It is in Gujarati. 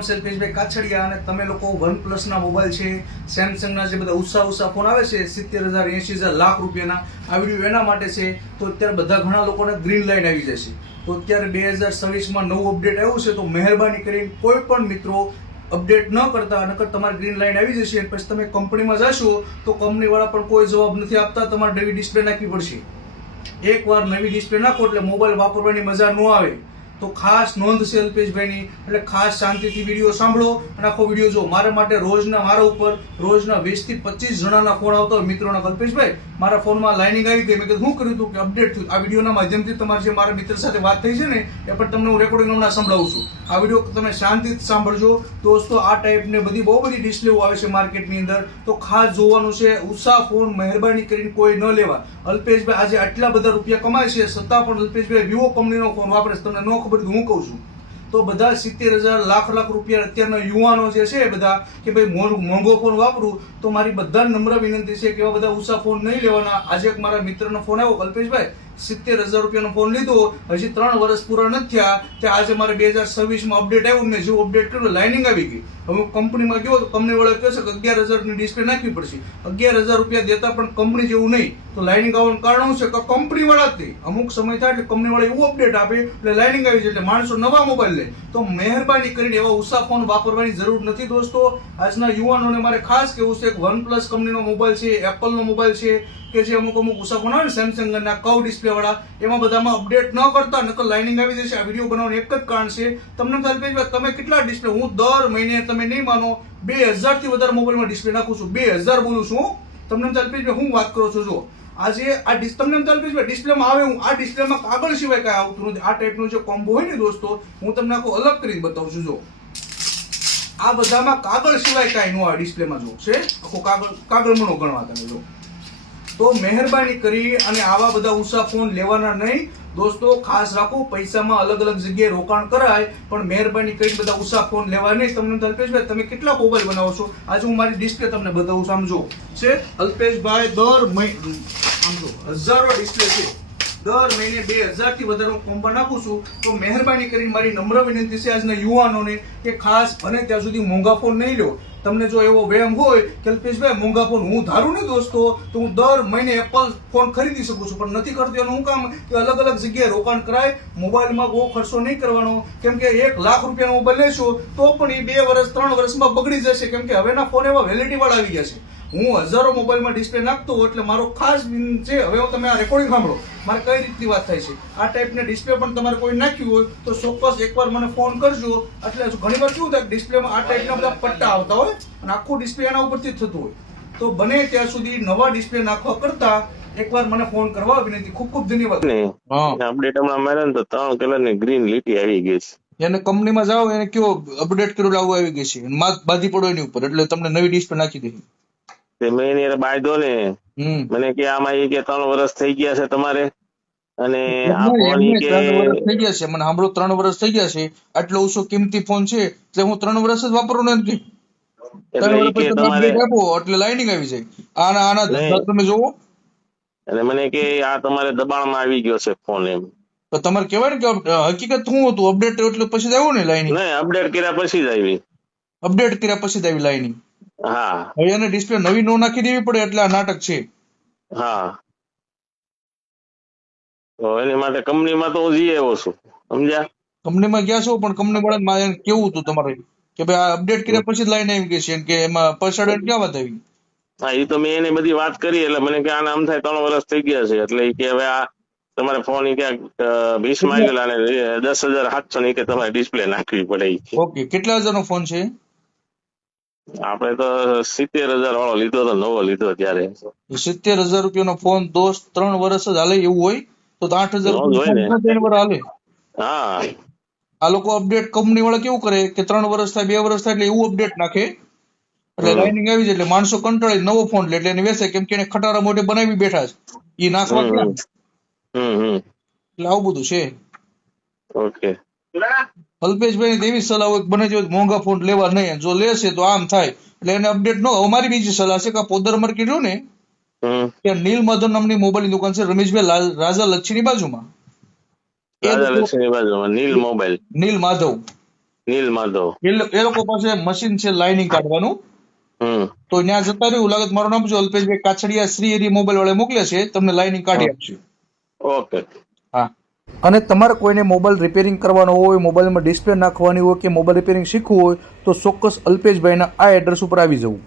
નામ છે અલ્પેશભાઈ કાછડિયા અને તમે લોકો OnePlus ના મોબાઈલ છે, સેમસંગ ના જે બધા ઉષા ફોન આવે છે 70,000 80,000 લાખ રૂપિયાના, આ વિડીયો એના માટે છે. તો અત્યારે બધા ઘણા લોકોને ગ્રીન લાઈન આવી જશે. તો અત્યારે 2026 નવું અપડેટ આવ્યું છે, તો મહેરબાની કરીને કોઈ પણ મિત્રો અપડેટ ન કરતા, નકર તમારી ગ્રીન લાઈન આવી જશે. પછી તમે કંપનીમાં જશો તો કંપનીવાળા પણ કોઈ જવાબ નથી આપતા, તમારે નવી ડિસ્પ્લે નાખવી પડશે. એકવાર નવી ડિસ્પ્લે નાખો એટલે મોબાઈલ વાપરવાની મજા ન આવે. તો ખાસ નોંધ છે અલ્પેશભાઈની, એટલે ખાસ શાંતિથી વિડીયો સાંભળો અને આખો વિડીયો જો. મારા માટે મારા ઉપર રોજના 20 થી 25 જણાના ફોન આવતા હોય મિત્રોના, અલ્પેશભાઈ મારા ફોનમાં લાઇનિંગ આવી ગઈ. મેં કીધું શું કર્યું હતું કે અપડેટ થયું. આ વિડીયોના માધ્યમથી તમારે જે મારા મિત્ર સાથે વાત થઈ છે ને એ પણ તમને હું રેકોર્ડિંગ હમણાં સંભળાવું છું. આ વિડીયો તમે શાંતિથી સાંભળજો દોસ્તો. આ ટાઈપને બહુ બધી ડિસ્પ્લેઓ આવે છે માર્કેટની અંદર, તો ખાસ જોવાનું છે. ઉષા ફોન મહેરબાની કરીને કોઈ ન લેવા. અલ્પેશભાઈ આજે આટલા બધા રૂપિયા કમાય છે છતાં પણ અલ્પેશભાઈ વિવો કંપનીનો ફોન વાપરે છે. તમને ન ખબર હું કહું છું. તો બધા 70,000 લાખ રૂપિયા અત્યારના યુવાનો જે છે બધા કે ભાઈ મોંઘો ફોન વાપરું, તો મારી બધા નમ્ર વિનંતી છે કે એવા બધા ઉષા ફોન નહીં લેવાના. આજે એક મારા મિત્રનો ફોન આવ્યો, અલ્પેશભાઈ 70,000 રૂપિયાનો ફોન લીધો, હજી 3 વર્ષ પૂરા નથી થયા, ત્યાં આજે મારે 2026 અપડેટ આવ્યું. મેં જેવું અપડેટ કર્યું લાઇનિંગ આવી ગઈ. હવે હું કંપનીમાં ગયો તો કંપની વાળા કહે છે કે 11,000 ની ડિસ્પ્લે નાખવી પડશે. 11,000 રૂપિયા દેતા પણ કંપની જેવું નહીં. તો લાઇનિંગ આવવાનું કારણ શું છે કે કંપની વાળા જ અમુક સમય થાય એટલે કંપની વાળા એવું અપડેટ આપે એટલે લાઇનિંગ આવી જાય, એટલે માણસો નવા મોબાઈલ લે. તો મહેરબાની કરીને એવા ઉષા ફોન વાપરવાની જરૂર નથી દોસ્તો. આજના યુવાનોને મારે ખાસ કેવું છે કે OnePlus કંપનીનો મોબાઈલ છે, એપલનો મોબાઈલ છે, કે જે અમુક ઉષા ફોન આવે ને સેમસંગ ના કવ ડિસ્પ્લે વાળા, એમાં બધામાં અપડેટ ન કરતા, નકર લાઇનિંગ આવી જશે. આ વિડીયો બનાવવાનું એક જ કારણ છે. તમને અલ્પેશભાઈ તમે કેટલા ડિસ્પ્લે, હું દર મહિને તમે નહીં માનો 2,000 થી વધારે મોબાઈલમાં ડિસ્પ્લે નાખું છું. 2,000 બોલું છું. તમને અલ્પેશભાઈ હું વાત કરું છું. જો આજે આ તમને અલ્પેશભાઈ ડિસ્પ્લેમાં આવે, હું આ ડિસ્પ્લેમાં કાગળ સિવાય કાંઈ આવતું નથી. આ ટાઈપનું જે કોમ્બો હોય ને દોસ્તો, હું તમને આખો અલગ કરીને બતાવું છું. જો આ બધામાં કાગળ સિવાય કાંઈ ન આવે ડિસ્પ્લેમાં. જો છે આખો કાગળમાંનો ગણવા તમે જો. તો મહેરબાની કરી અને આવા બધા ઉષા ફોન લેવાના નહીં દોસ્તો. ખાસ રાખો, પૈસામાં અલગ અલગ જગ્યાએ રોકાણ કરાય, પણ મહેરબાની કરી બધા ઉષા ફોન લેવા નહીં. તમને અલ્પેશભાઈ તમે કેટલા મોબાઈલ બનાવો છો? આજે હું મારી ડિસ્પ્લે તમને બતાવું છું. આમ જો છે અલ્પેશભાઈ, દર મહિને આમ જો હજારો ડિસ્પ્લે છે. દર મહિને 2,000 થી વધારે હું કોમ્બો નાખું છું. તો મહેરબાની કરીને મારી નમ્ર વિનંતી છે આજના યુવાનોને કે ખાસ બને ત્યાં સુધી મોંઘા ફોન નહીં લો. તમને જો એવો વહેમ હોય કે અલ્પેશભાઈ મોંઘા ફોન હું ધારું ને દોસ્તો, તો હું દર મહિને એપલ ફોન ખરીદી શકું છું, પણ નથી કરતો. એનું કામ કે અલગ અલગ જગ્યાએ રોકાણ કરાય. મોબાઈલમાં બહુ ખર્ચો નહીં કરવાનો, કેમ કે 1 લાખ રૂપિયાનો મોબાઈલ લેશો તો પણ એ 2 વર્ષ 3 વર્ષમાં બગડી જશે, કેમ કે હવેના ફોન એવા વેલિડિટી વાળા આવી ગયા છે. હું હજારો મોબાઈલમાં ડિસ્પ્લે નાખતો હોઉં, એટલે મારો ખાસ છે. હવે તમે આ રેકોર્ડિંગ સાંભળો, મારે કઈ રીતની વાત થાય છે. આ ટાઈપના ડિસ્પ્લે પણ તમારે કોઈ નાખ્યું હોય તો ચોક્કસ એકવાર મને ફોન કરજો. એટલે ઘણી વાર કેવું થાય ડિસ્પ્લેમાં આ ટાઈપના બધા પટ્ટા આવતા હોય અને આખું ડિસ્પ્લે એના ઉપરથી થતું હોય. તો બને ત્યાં સુધી નવા ડિસ્પ્લે નાખવા કરતા એકવાર મને ફોન કરવા વિનંતી. ખૂબ ખૂબ ધન્યવાદ. અપડેટ હમણાં મારે ને તો 3 કલરની ગ્રીન લીટી આવી ગઈ છે. એને કંપનીમાં જાઓ, એને કયો અપડેટ કર્યું લાવવું આવી ગઈ છે, બાજી પડો એની ઉપર, એટલે તમને નવી ડિસ્પ્લે નાખી દે. મેં એની બાયદો ને મને કે આમાં એ કે 3 વર્ષ થઈ ગયા છે તમારે, અને આ ફોન કે 3 વર્ષ થઈ ગયા છે. મને સાંભળો 3 વર્ષ થઈ ગયા છે. આટલો ઓછો કિંમતી ફોન છે એટલે હું 3 વર્ષ જ વાપરું નથી. 3 વર્ષ પછી તમે અપડેટ આપો એટલે લાઇનિંગ આવી જાય. આના ધંધા તમે જોવો. અને મને કે આ તમારે દબાણમાં આવી ગયો છે ફોન. એમ તો તમારે કહેવાય ને કે હકીકત શું હતું, અપડેટ એટલે પછી જ આવ્યું ને લાઇનિંગ. નહીં, અપડેટ કર્યા પછી જ આવી. અપડેટ કર્યા પછી જ આવી લાઇનિંગ. હા, હવે એને ડિસ્પ્લે નવી નો નાખી દેવી પડે, એટલે આ નાટક છે. હા, તો એની માટે કંપનીમાં તો હું જઈ આવ્યો છું, સમજ્યા. કંપનીમાં ગયા છો, પણ કંપની વાળા કેવું હતું તમારે કે ભાઈ આ અપડેટ કર્યા પછી જ લાઈન આવી ગઈ છે, કે એમાં પછાડ ક્યાં વાત આવી? હા, એ તો મેં એની બધી વાત કરી, એટલે મને કે આને આમ થાય 3 વર્ષ થઈ ગયા છે, એટલે એ કે હવે આ તમારે ફોન એ ક્યાંક 20 માં ગયેલા અને 10,700 ની કે તમારે ડિસ્પ્લે નાખવી પડે. ઓકે, કેટલા હજારનો ફોન છે? આપણે તો 70,000 વાળો લીધો તો, નવો લીધો ત્યારે. 70,000 રૂપિયાનો ફોન દોસ્ત 3 વર્ષ જ હાલે એવું હોય તો 8,000 હાલે. હા, આ લોકો અપડેટ કંપની વાળા કેવું કરે કે 3 વર્ષ થાય 2 વર્ષ થાય એટલે એવું અપડેટ નાખે, એટલે લાઇનિંગ આવી જાય, એટલે માણસો કંટાળી નવો ફોન લે, એટલે એને વેચે, કેમ કે એને ખટારા મોઢે બનાવી બેઠા છે, એ નાખવા ક્યાં. એટલે આવું બધું છે. ઓકે, અલ્પેશભાઈ ની એવી સલાહ હોય બને જો મોંઘા ફોન લેવા નહીં, જો લેશે તો આમ થાય, એટલે એને અપડેટ ન. અમારી બીજી સલાહ છે કે પોદર માર્કેટ રહ્યું ને ત્યાં નીલ માધવ નામની મોબાઈલની દુકાન છે, રમેશભાઈ રાજા લચ્છીની બાજુમાં. નીલ મોબાઈલ, નીલ માધવ, નીલ માધવ. એ લોકો પાસે મશીન છે લાઇનિંગ કાઢવાનું. તો ત્યાં જતા રહ્યું લાગે તો મારું નામ છે અલ્પેશભાઈ કાછડિયા, શ્રી એરી મોબાઈલ વાળા મોકલે છે, તમને લાઇનિંગ કાઢી આપશે. ઓકે. હા. અને તમારે કોઈને મોબાઈલ રિપેરિંગ કરવાનો હોય, મોબાઈલમાં ડિસ્પ્લે નાખવાની હોય કે મોબાઈલ રિપેરિંગ શીખવું હોય તો ચોક્કસ અલ્પેશભાઈના આ એડ્રેસ ઉપર આવી જવું.